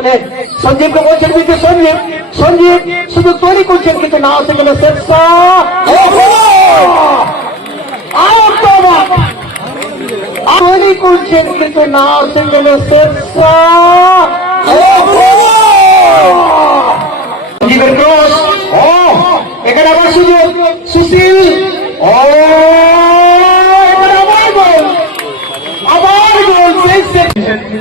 সেখানে সঞ্জীবকে বলছেন কিন্তু সঞ্জীব সঞ্জীব শুধু তৈরি করছেন কিন্তু না সেখানে শেরশা আর তো অবাক। তৈরি করছেন কিন্তু না সেখানে শেরশা সঞ্জীবের ক্রস ও এখানে আবার সুযোগ সুশীল ও এখানে আবার গোল আবার গোল সেই সে-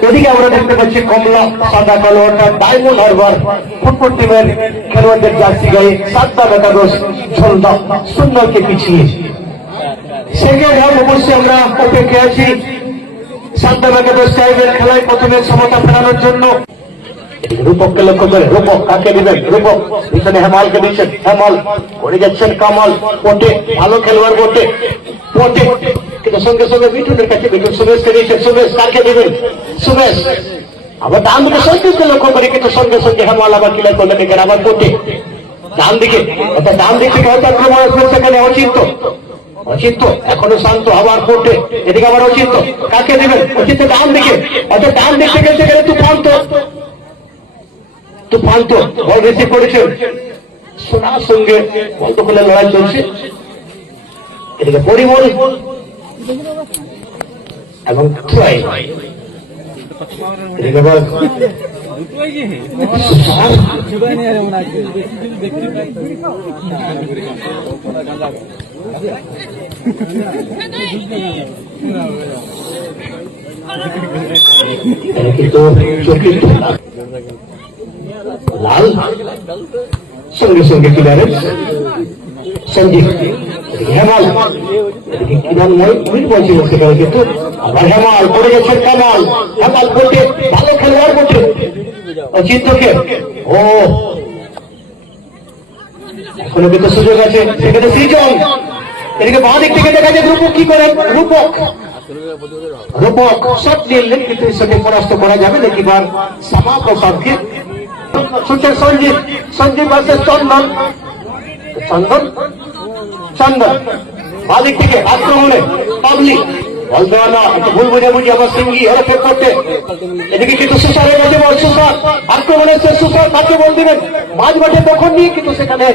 এদিকে আমরা দেখতে পাচ্ছি কমলা, সাদা কালো, অর্থাৎ ডায়মন্ড হারবার, ফুটবল টিমের খেলোয়াড়দের জার্সি গায়ে সাতটা একাদশ ঝোলদা সুন্দরকে পিছিয়ে। সেকেন্ড হাফ অবশ্যই আমরা অপেক্ষা আছি। সাতটা একাদশ সাহেবের খেলায় প্রথমে সমতা ফেরানোর জন্য। রূপককে লক্ষ্য করে, রূপক কাকে দিবেন? রূপক, পিছনে হেমালকে দিচ্ছেন, হেমাল করে যাচ্ছেন কামাল পটে ভালো খেলোয়াড় বটে পটে কিন্তু সঙ্গে সঙ্গে মিঠুনের কাছে মিঠুন? সুমেশকে দিয়েছেন সুমেশ কাকে দিবেন? সুমেশ। আবার ডান দিকে সঞ্জীবকে লক্ষ্য করে, কিন্তু সঙ্গে সঙ্গে হেমাল আবার ক্লিয়ার করলেন এখানে আবার পটে ডান দিকে। অর্থাৎ ডান দিক থেকে হয়তো আক্রমণ আসবে সেখানে অচিন্ত। অচিন্ত, এখনও শান্ত আবার পড়তে এদিকে আবার অচিন্ত। কাকে দিবেন? অচিন্ত ডান দিকে। অর্থাৎ ডান দিক থেকে সেখানে তুফান তো তুফান তো বল রিসিভ করেছে। সোনার সঙ্গে বল দখলের লড়াই চলছে। এদিকে পরিমল। এবং ট্রাই এদিকে আবার সুশান্ত কিন্তু চোখের ধোলা। লাল সঙ্গে সঙ্গে ক্লিয়ারেন্স সঞ্জীব এদিকে হেমাল কি নাম উইল বলছিল সেখানে কিন্তু আবার হেমাল পড়ে গেছেন কামাল হেমাল বলতে ভালো খেলোয়াড় বলছে অচিন্তকে ও এখনও কিন্তু সুযোগ আছে সেখানে সৃজন এদিকে বাঁ দিক থেকে দেখা যায় রূপক কি করেন রূপক রূপক সব নিলেন কিন্তু এর পরাস্ত করা যাবে নাকি বার শ্যামা প্রসাদকে সঞ্জীব সঞ্জীব আছে চন্দন চন্দন চন্দন বাদিক থেকে আক্রমণে পাবলিক। বল দেওয়া না একটু ভুল বুঝাবুঝি আবার সিঙ্গি হেরে ফের করতে। এদিকে কিন্তু সুসারের কাছে বল, সুসার। আক্রমণে সে সুসার, তাকে বল দিবেন। মাঝ মাঠে তখন নিয়ে কিন্তু সেখানে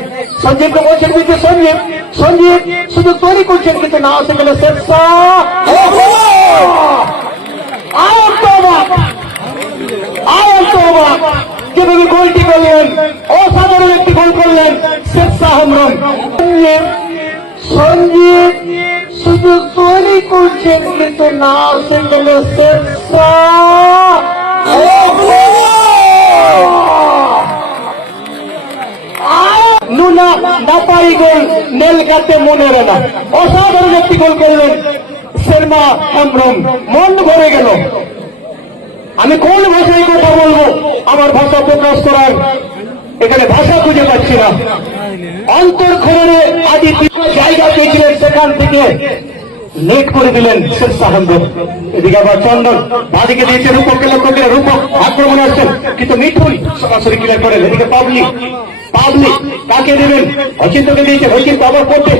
সঞ্জীবকে বলছেন কিন্তু সঞ্জীব সঞ্জীব শুধু তৈরি করছেন, কিন্তু না, সেখানে যেভাবে গোলটি করলেন, অসাধারণ একটি গোল করলেন শেখ সাহমরম সঞ্জীব, শুধু তৈরি করছেন কিন্তু না শেখ নুনা নাপাই গোল নেল কাটে মনে না। অসাধারণ গোল করলেন শর্মা হেমব্রম। মন ভরে গেল। আমি কোন ভাষায় কথা বলব? আমার ভাষা প্রকাশ করার এখানে ভাষা খুঁজে পাচ্ছি না। অন্তর খবরে আদি জায়গা পেয়েছিলেন সেখান থেকে নেট করে দিলেন শেষ সাহেব। এদিকে আবার চন্দন, বাদিকে দিয়েছে রূপককে লক্ষ্য করে রূপক আক্রমণ আসছেন, কিন্তু মিঠুন সরাসরি ক্লিয়ার করেন। এদিকে পাবলিক পাবলিক কাকে দেবেন? অচিন্তকে দিয়েছে অচিন্ত আবার পড়তে।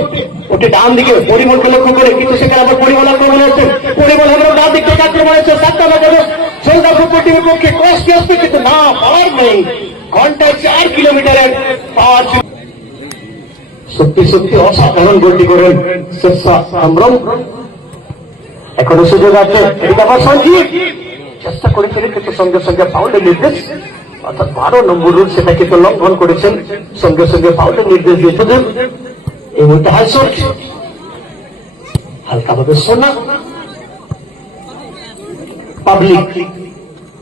ওটি ডান দিকে পরিমলকে লক্ষ্য করে, কিন্তু সেখানে আবার পরিমল আক্রমণ আসছে পরিমল আবার ডান দিক থেকে আক্রমণ আসছে সাতটা বাজাবে সৌদা ফুটবল পক্ষে কষ্ট আসছে কিন্তু না, পাওয়ার নেই। ঘন্টায় চার কিলোমিটারের পাওয়ার ছিল। সত্যি সত্যি, অসাধারণ গোলটি করেন শেরশা আমরম এখনও সুযোগ আছে। এদিকে আবার সঞ্জীব। চেষ্টা করেছিলেন কিন্তু সঙ্গে সঙ্গে ফাউলের নির্দেশ। অর্থাৎ বারো নম্বর রুল সেটা কিন্তু লঙ্ঘন করেছেন। সঙ্গে সঙ্গে ফাউলের নির্দেশ দিয়েছিলেন এই মুহূর্তে হালকা ভাবে সোনা পাবলিক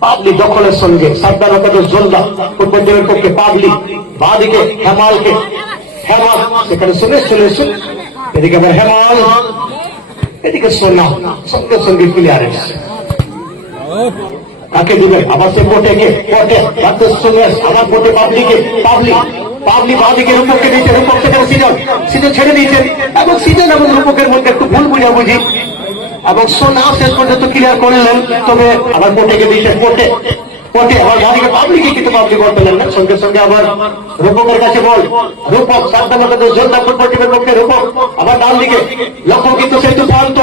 পাবলিক দখলের সঙ্গে সাবধান একাদশ জলদা ফুটবল টিমের পক্ষে পাবলিক বাদিকে হেমালকে হেমাল। চলে এসেছে এদিকে আবার হেমাল। এদিকে সোনা। সঙ্গে সঙ্গে ক্লিয়ারেন্স কাকে দিবেন আবার সে পোটেকে পোটে ডাক্তার সুরেশ আবার পোটে পাবলিকে পাবলিক পাবলিক বাদিকে রূপককে দিয়েছে, রূপক সেখানে সিজন। সিজন ছেড়ে দিয়েছেন এবং সিজন এবং রূপকের মধ্যে একটু ভুল বুঝাবুঝি। এবং সোনা শেষ পর্যন্ত ক্লিয়ার করলেন তবে আবার পোটেকে দিয়েছেন পোটে পটে আবার গাড়িকে পাবলিকে কিন্তু পাবলিক বল পেলেন না। সঙ্গে সঙ্গে আবার রূপকের কাছে বল। রূপক সাবধান মতো যোদ্ধা ফুটবল টিমের পক্ষে রূপক। আবার ডান দিকে লক্ষ্য কিন্তু সেতু প্রান্ত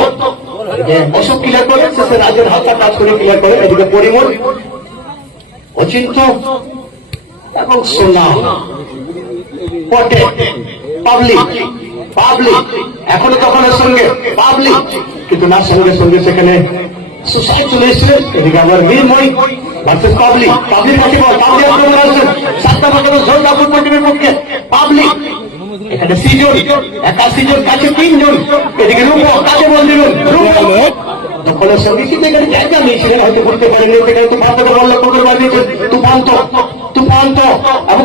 অশোক ক্লিয়ার করে শেষে রাজের হাতটা টাচ করে ক্লিয়ার করে। এদিকে পরিমল, অচিন্ত এবং সোনা। পটে পাবলিক পাবলিক এখনও তখনের সঙ্গে পাবলিক কিন্তু না সঙ্গে সঙ্গে সেখানে সুসাইড চলে এসেছিলেন এদিকে আবার নির্ময় ভার্সেস পাবলিক পাবলিক বল পাবলিক আন্দোলন ভার্সেস সাতটা পক্ষে। পাবলিক এখানে সিজন কাছে তিনজন। এদিকে রূপ কাছে বল দিলেন রূপ দখলের সঙ্গে কিন্তু এখানে জায়গা নিয়েছিলেন হয়তো বুঝতে পারেনি। সেখানে তুফান্ত তো বললে কোকের বাড়ি তুফান্ত তুফান তো তুফান তো। এবং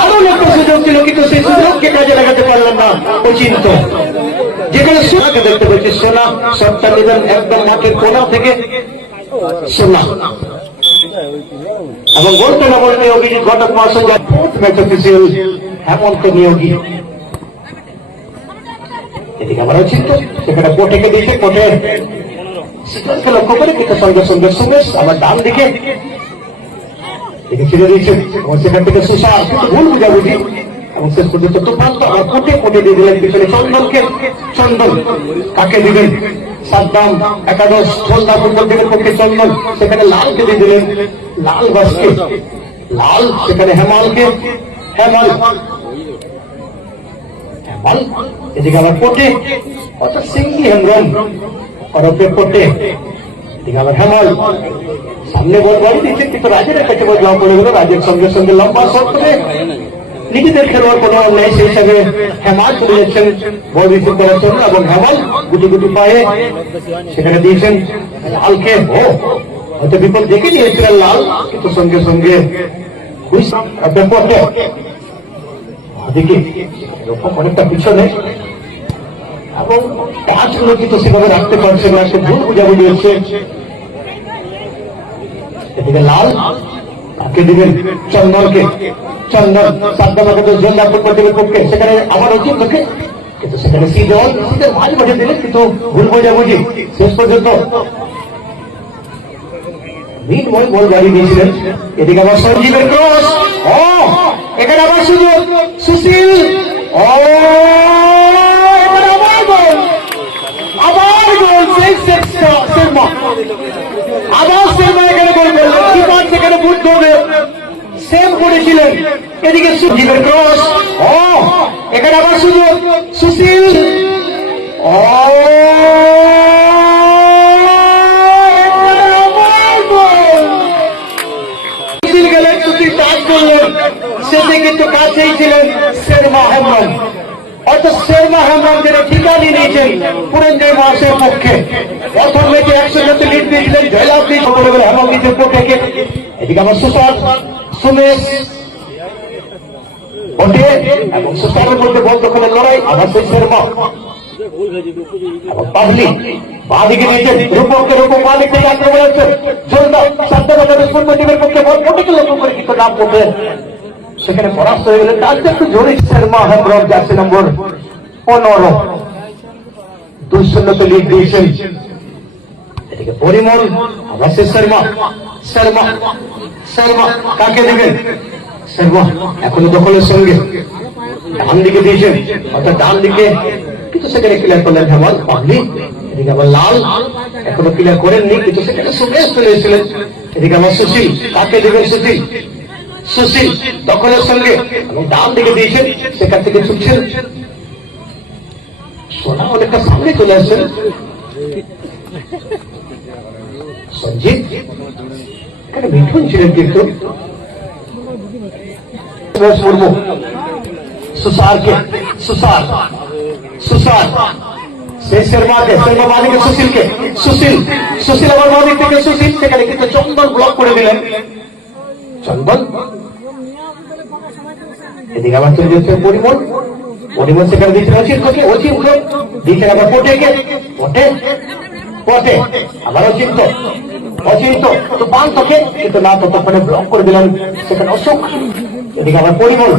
আরও লোক সুযোগ ছিল কিন্তু সেই সুযোগকে কাজে লাগাতে পারলাম না। অচিন্ত যেখানে সোনাকে দেখতে পাচ্ছি, সোনা সপ্তাহ নিবেন একদম মাঠের কোনা থেকে সোনা। এবং বলতে না বলতে অভিজিৎ ঘটক মহাশয় ম্যাচ অফিসিয়াল হেমন্ত নিয়োগী। এদিকে আবার অচিন্ত সেখানে কোটেকে দিয়েছে, কোটে। লক্ষ্য করে কিন্তু সঙ্গে সঙ্গে সুমেশ, আবার ডান দিকে একে ছেড়ে দিয়েছেন এবং সেখান থেকে কিন্তু ভুল বুঝাবুঝি। এবং শেষ পর্যন্ত তুফান তো কোটে কোটে দিয়ে দিলেন পিছনে চন্দনকে। চন্দন, কাকে দিলেন সাদ্দাম, একাদশ সন্ধ্যা ফুটবল থেকে পক্ষে চন্দন। সেখানে লালকে দিয়ে দিলেন। লাল বাসকে। লাল, সেখানে হেমালকে। হেমাল। হেমাল, এদিকে আবার কোটে। অর্থাৎ সিঙ্গি হেমরম ওরফে কোটে। সামনে বল বল দিচ্ছে কিন্তু রাজের কাছে বল জমা গেল, রাজের সঙ্গে সঙ্গে লম্বা শট নিজেদের খেলোয়াড় কোনো নেই, সেই হিসাবে হেমাল চলে যাচ্ছেন বল রিসিভ করার জন্য এবং হেমাল গুটি গুটি পায়ে সেখানে দিয়েছেন লালকে ও, হয়তো বিপদ দেখে নিয়েছিলেন লাল, কিন্তু সঙ্গে সঙ্গে খুশ। ব্যাপারটা দেখি এরকম অনেকটা পিছনে। এবং পাঁচগুলো কিন্তু সেভাবে রাখতে পারছে না, সে ভুল বুঝাবুঝি হচ্ছে। এদিকে লাল, তাকে দিবেন চন্দনকে। চন্দন, সাদ্দামাকে জেল রাখতে পারবে পক্ষে সেখানে আবার অচিন তোকে কিন্তু সেখানে সিজন সিজন মাঝ মাঝে দিলেন কিন্তু ভুল বোঝাবুঝি। শেষ পর্যন্ত মিনময় বল গাড়ি দিয়েছিলেন। এদিকে আবার সঞ্জীবের ক্রস। ও, এখানে আবার সুযোগ। সুশীল। ও এখানে আবার গোল আবার গোল সেই শর্মা আবার শর্মা এখানে গোল করলেন কিপার সেখানে বুট ধরে সেম করেছিলেন। এদিকে সুজীবের ক্রস। ও, এখানে আবার সুযোগ সুশীল। ও। সুশীল গেলেন, সুশীল টাচ করলেন। শেষে কিন্তু কাছেই ছিলেন শেরমা হেমরম অর্থাৎ শেরমা যেটা ঠিকানি নিয়েছেন পুরঞ্জয় মহাশয়ের পক্ষে। প্রথম ম্যাচে একশো মতো লিড দিয়েছিলেন জয়লাভ দিয়ে বলে নিজের বল লড়াই রূপক মালিক থেকে করবে সেখানে পরাস্ত হয়ে গেলেন। তার একটু জোরে শর্মা হেমরম জার্সি নম্বর পনেরো। দুই শূন্যতে লিড দিয়েছেন। এদিকে পরিমল, আবার সে শর্মা। শর্মা শর্মা, কাকে দেবেন? শর্মা, এখনও দখলের সঙ্গে। ডান দিকে দিয়েছেন, অর্থাৎ ডান দিকে কিন্তু সেখানে ক্লিয়ার করলেন হেমল পাবলিক এদিকে আবার লাল। এখনও ক্লিয়ার করেননি, কিন্তু সেখানে সুমেশ চলে এসেছিলেন। এদিকে আমার সুশীল, কাকে দেবেন সুশীল? সুশীল, দখলের সঙ্গে। ডান দিকে দিয়েছেন, সেখান থেকে ছুটছেন। সোনা অনেকটা সামনে চলে আসছেন। সঞ্জিত, এখানে মিঠুন ছিলেন কিন্তু। সেই শর্মাকে শর্মা বাদিকে সুশীলকে। সুশীল সুশীল আবার বাদিক থেকে, সুশীল। সেখানে কিন্তু চন্দন ব্লক করে দিলেন। চন্দন এদিকে আবার চলে যাচ্ছে পরিমল। পরিমল সেখানে দিচ্ছেন অচিন কোকে অচিন কোকে দিচ্ছেন আবার পটেকে পটে? পটে। আবার অচিন্ত অচিন্ত তো। পান তোকে কিন্তু না, ততক্ষণে ব্লক করে দিলেন সেখানে অশোক। এদিকে আবার পরিমল।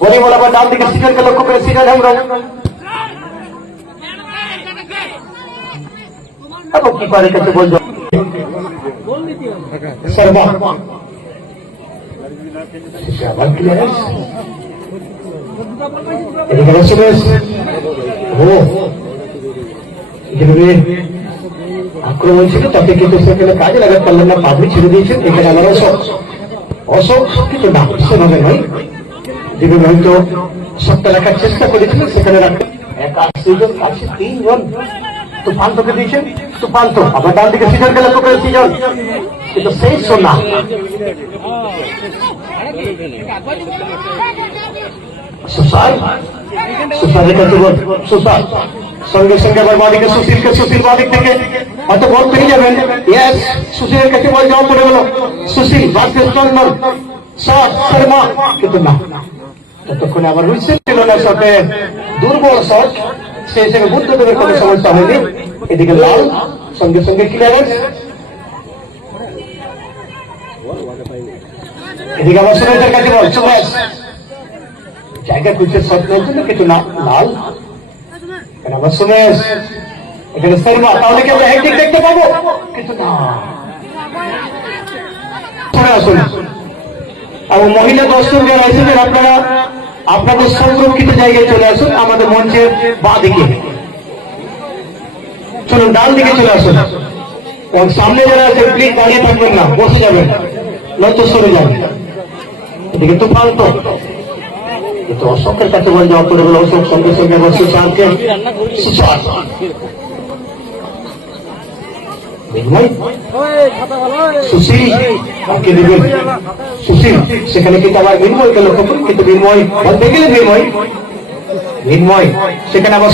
পরিমল আবার ডান দিকে সিজনকে লক্ষ্য করে সিজন হেমরম এবং কি পারে কাছে বলছো? এখানে আক্রমণ ছিল তাতে কিন্তু সেখানে কাজে লাগাতে পারলেন না পাবলি ছেড়ে দিয়েছেন এখানে আমার অশোক অশোক কিন্তু না সেভাবে নয় যেভাবে হয়তো সবটা রাখার চেষ্টা করেছিলেন সেখানে রাখতে এক আট দুজন আছে তিনজন। তুফান্তকে দিয়েছেন তুফান্ত আবার ডান দিকে সিজনকে লক্ষ্য করে সিজন কিন্তু সেই সোনা সুসার সুসারের কাছে বল সুসার সঙ্গে সঙ্গে আবার বাদিকে সুশীলকে সুশীল বাদিক থেকে হয়তো বল পেয়ে যাবেন ইয়েস সুশীলের কাছে বল যাওয়া পড়ে গেল সুশীল বাস্কেট নন্দন শট শর্মা কিন্তু না ততক্ষণে আবার হুইসেল ছিল না শটে দুর্বল শট সেই হিসেবে বুদ্ধদেবের কোনো সমস্যা হয়নি। এদিকে লাল, সঙ্গে সঙ্গে ক্লিয়ারেন্স এদিকে সুরেশের কাছে বল, সুভাষ। জায়গা খুঁজছে নেওয়ার জন্য কিন্তু না, লাল। এখানে আবার সুমেশ? এখানে শর্মা তাহলে আমরা দেখতে পাবো? কিন্তু না। শুনে আসুন। এবং মহিলা দর্শক যারা এসেছেন, আপনারা আপনাদের সংরক্ষিত জায়গায় চলে আসুন, আমাদের মঞ্চের বা দিকে চলুন, ডান দিকে চলে আসুন। এবং সামনে যারা আছে প্লিজ দাঁড়িয়ে থাকবেন না, বসে যাবেন। নয়তো সরে যাবেন এদিকে তো। কিন্তু অশোকের কাছে বলে যাওয়া করে অশোক সঙ্গে সঙ্গে বসে দেখবেন সেখানে কিন্তু আবার মৃন্ময়কে লক্ষ্য করুন কিন্তু মৃন্ময় বলতে গেলে মৃন্ময় মৃন্ময় সেখানে আবার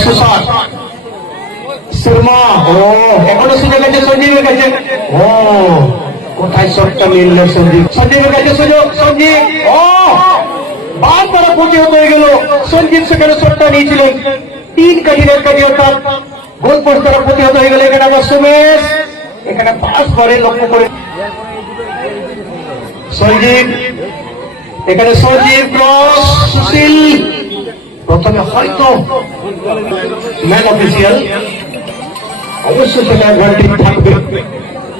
নিয়েছিলেন তিন প্রতিহত হয়ে গেল। এখানে আবার সুমেশ। এখানে পাস করে লক্ষ্য করে। সঞ্জীব, এখানে সঞ্জীব ক্রস সুশীল। প্রথমে হয়তো ম্যান অফিসিয়াল অবশ্যই সেটা অ্যাডভান্টেজ থাকবে।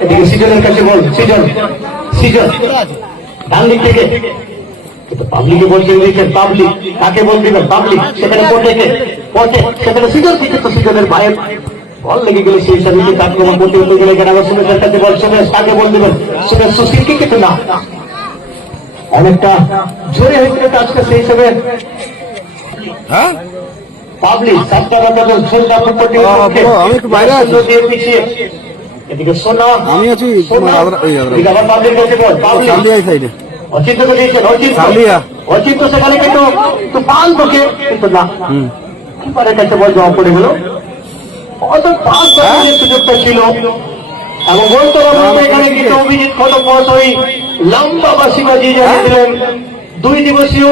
এদিকে সিজনের কাছে বল, সিজন সিজন। ডান দিক থেকে। পাবলিকে বলছে এদিকে পাবলিক কাকে বল দিবেন পাবলিক সেখানে পটেকে পটে সেখানে সিজন থেকে তো সিজনের বাইরে। বল লেগে গেলে সেই কিন্তু আক্রমণ করতে হতে গেলে আবার সুমেশের কাছে বল সুমেশ কাকে বল দিবেন সুমেশ সুশীলকে কিন্তু না। অনেকটা জোরে হয়েছিল তো আজকে সেই হিসাবে হ্যাঁ? পাবলিক সাতটা বদল ঝোলটা বলো, আমি একটু বাইরে আছি। পিছিয়ে এদিকে সোনা আমি আছি এদিকে আবার পাবলিক কাছে বল পাবলিক। চান্দিয়া সাইডে। অচিন্ত দিয়েছেন অচিন্ত চান্দিয়া। অচিন্ত সেখানে কিন্তু তুফান তোকে কিন্তু না। কিপারের কাছে বল জমা পড়ে গেল? অত পাঁচ হ্যাঁ? বছরের সুযোগটা ছিল এবং বলতে পারব এখানে কিন্তু অভিজিৎ খলপথ ওই লম্বা বাসি বাজিয়ে হ্যাঁ? জানিয়েছিলেন দুই দিবসীয়